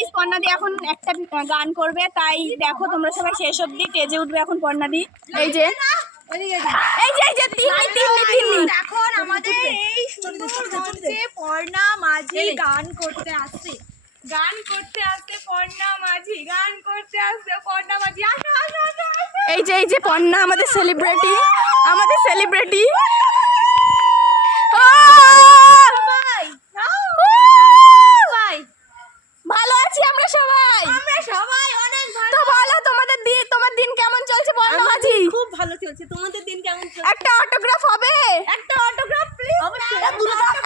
Guys পর্ণাদি এখন একটা গান করবে, তাই দেখো তোমরা সবাই শেষ অবধি। স্টেজে উঠবে এখন পর্ণাদি। এই যে এখন আমাদের এই সুন্দর মঞ্চে পর্ণা মাঝি গান করতে আসছে। পর্ণা মাঝি গান করতে আসছে। পর্ণা মাঝি এই যে পর্ণা আমাদের সেলিব্রিটি, ভালো আছি আমরা সবাই অনেক ভালো। তো বলো তোমার দিন কেমন চলছে পর্ণা মাঝি? খুব ভালো চলছে। তোমাদের দিন কেমন চলছে? একটা অটোগ্রাফ হবে? একটা অটোগ্রাফ প্লিজ।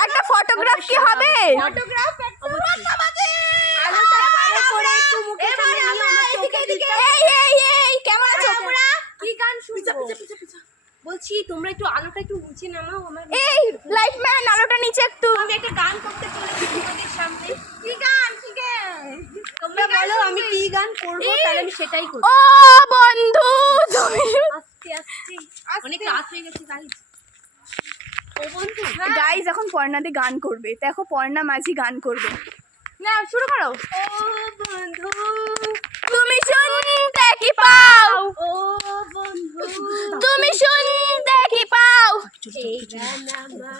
একটা ফটোগ্রাফ কি হবে? অটোগ্রাফ এই কেমন আছো? কি গান শুনবো বলছি? তোমরা একটু আলোটা একটু নিচে নামাও। আমার এই লাইটম্যান আলোটা নিচে একটু। আমি একটা গান করতে চলেছি তোমাদের সামনে। কি গান? তোমরা বলো আমি কি গান করবো, তাহলে আমি সেটাই করব। ও বন্ধু তুমি আস্তে অনেক রাত হয়ে গেছে গাইস। ও বন্ধু গাইস এখন পর্ণাদি গান করবে। দেখো পর্ণা মাঝি গান করবে। না শুরু করো। ও বন্ধু তুমি শুনতে কি পাও? ও বন্ধু তুমি শুনতে কি পাও? এই গান আমার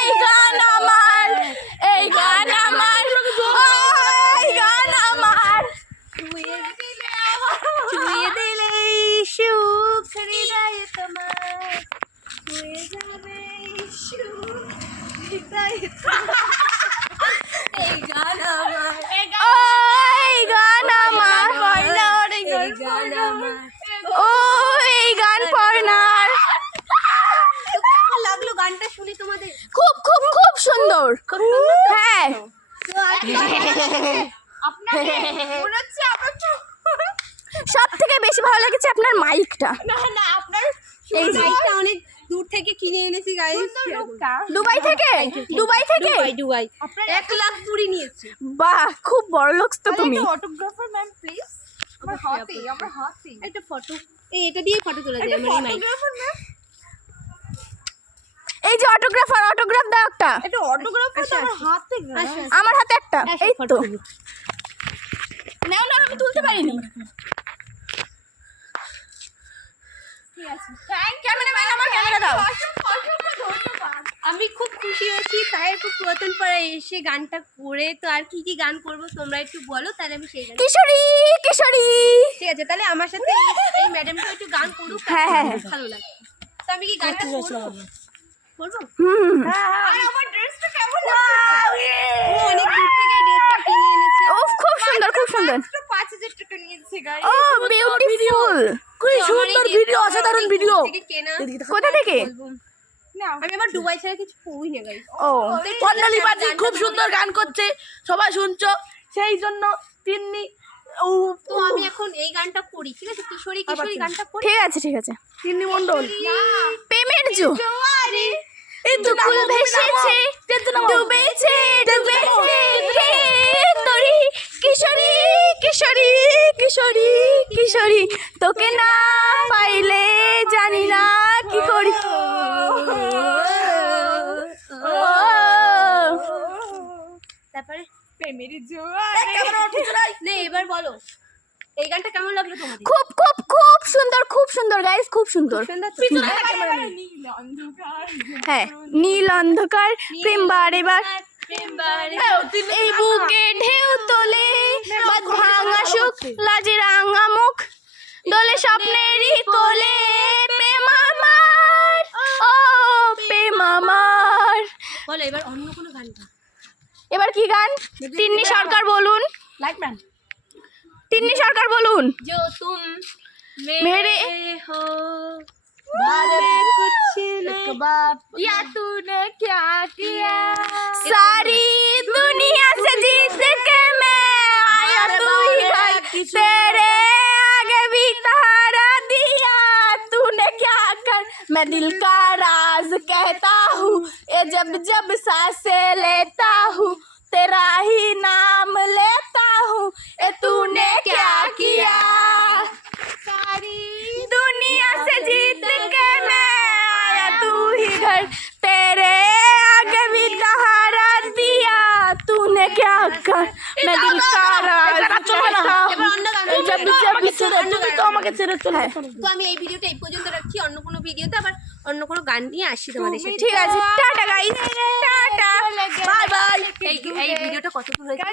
এই গান আমার, এই গান আমার, এই গান আমার। ছুঁয়ে দিলে সুখ হৃদয়ে তোমার, ছুঁয়ে যাবে সুখ হৃদয়ে এই গান আমার, এই গান আমার, এই গান আমার। ও এই গান পর্ণার। কেমন লাগলো গানটা শুনে তোমাদের? খুব খুব খুব সুন্দর। হ্যাঁ সব থেকে বেশি ভালো লেগেছে আপনার মাইকটা। না আপনার এই যে মাইকটা অনেক দূর থেকে কিনে এনেছি গাইস। দুবাই থেকে? দুবাই 1 লাখ পুরি নিয়েছি। বাহ খুব বড় লোক তো তুমি। অটোগ্রাফার ম্যাম প্লিজ আমার হাতে একটা ফটো। এটা দিয়ে ফটো তোলা যায় আমার এই মাইক। এই যে অটোগ্রাফ দাও একটা। এটা অটোগ্রাফার তো আমার হাতে। আমার হাতে একটা। এই তো নাও আমি তুলতে পারিনি। ঠিক আছে ক্যামেরাম্যান আমার ক্যামেরা দাও। আমি খুব খুশি হয়েছি তাই খুব পুরাতন পাড়ায় এসে গানটা করে। তো আর কি কি গান করব তোমরা একটু বলো, তাহলে আমি সেই গান। কিশোরী ঠিক আছে, তাহলে আমার সাথে এই ম্যাডামটা একটু গান করুক। হ্যাঁ ভালো লাগে। তো আমি কি গানটা করবো? আর আমার ড্রেসটা কেমন লাগছে? ও অনেক দূর থেকে এই ড্রেসটা কিনে এনেছে। খুব সুন্দর 5000 টাকা নিয়েছে গাইস। ও বিউটিফুল। কি সুন্দর ভিডিও, অসাধারণ ভিডিও। কোথা থেকে? আমি আবার দুবাই ছাড়া কিছু কই না গাইস। ও পর্ণালী বাজি খুব সুন্দর গান করছে, সবাই শুনছো, সেই জন্য তিন্নি। তো আমি এখন এই গানটা করি, ঠিক আছে? কিশোরী গানটা করি। ঠিক আছে তিন্নি মণ্ডল প্রেমের জোয়ারে দুকুল ভেসেছে ডুবেছে কে তোরি কিশোরী তোকে না পাইলে জানি না কি করি। তারপরে প্রেমের জোয়ারে নে এবার বলো এই গানটা কেমন লাগলো তোমাদের? খুব সুন্দর গাইস, খুব সুন্দর। হ্যাঁ নীল অন্ধকার প্রেম বারে বার এই বুকে ঢেউ তোলে বাদ ভাঙা সুখ লাজে রাঙা মুখ দোলে স্বপ্নেরই কোলে প্রেম আমার, ও প্রেম আমার। বলো এবার অন্য কোনো গান গাও। এবার কি গান? তিন্নি সরকার বলুন। তিন্নি সরকার বলুন। जो तुम मेरे हो बारे कुछ नहीं या तूने क्या किया सारी दुनिया से जीत के मैं आया तू ही घर तेरे आगे भी सहारा दिया तूने क्या कर मैं दिल का राज कहता हूँ ये जब सांसें लेता हूँ तेरा ही नाम लेता हूँ ये तूने क्या किया सारी दुनिया से जीत के मैं आया तू ही घर तेरे आगे भी सहारा दिया तूने क्या कर मैं दिल का राज চলবে না। এবার অন্য গান এইটা পিছে পিছে তুমি তো আমাকে ছেড়ে চলে তো আমি এই ভিডিওটা এই পর্যন্ত রাখছি, অন্য কোনো ভিডিওতে আবার অন্য কোনো গান নিয়ে আসি তোমাদের সাথে। ঠিক আছে tata guys tata bye bye এই ভিডিওটা কতদূর হয়েছে